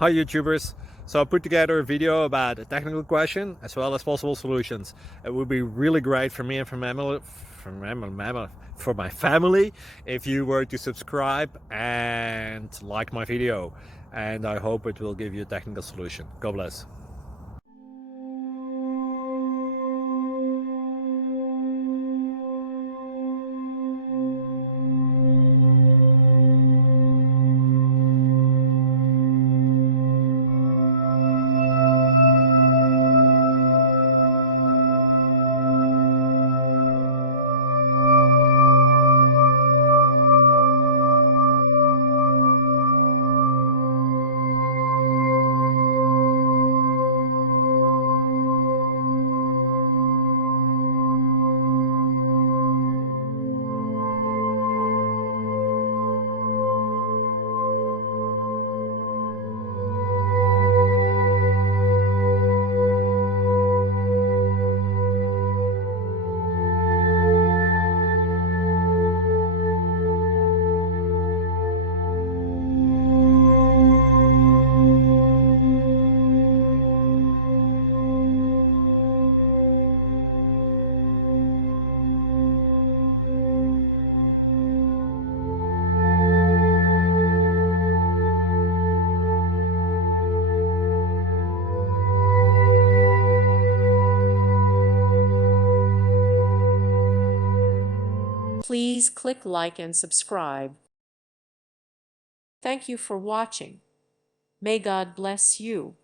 Hi YouTubers! So I put together a video about a technical question as well as possible solutions. It would be really great for me and for my family if you were to subscribe and like my video, and I hope it will give you a technical solution. God bless. Please click like and subscribe. Thank you for watching. May God bless you.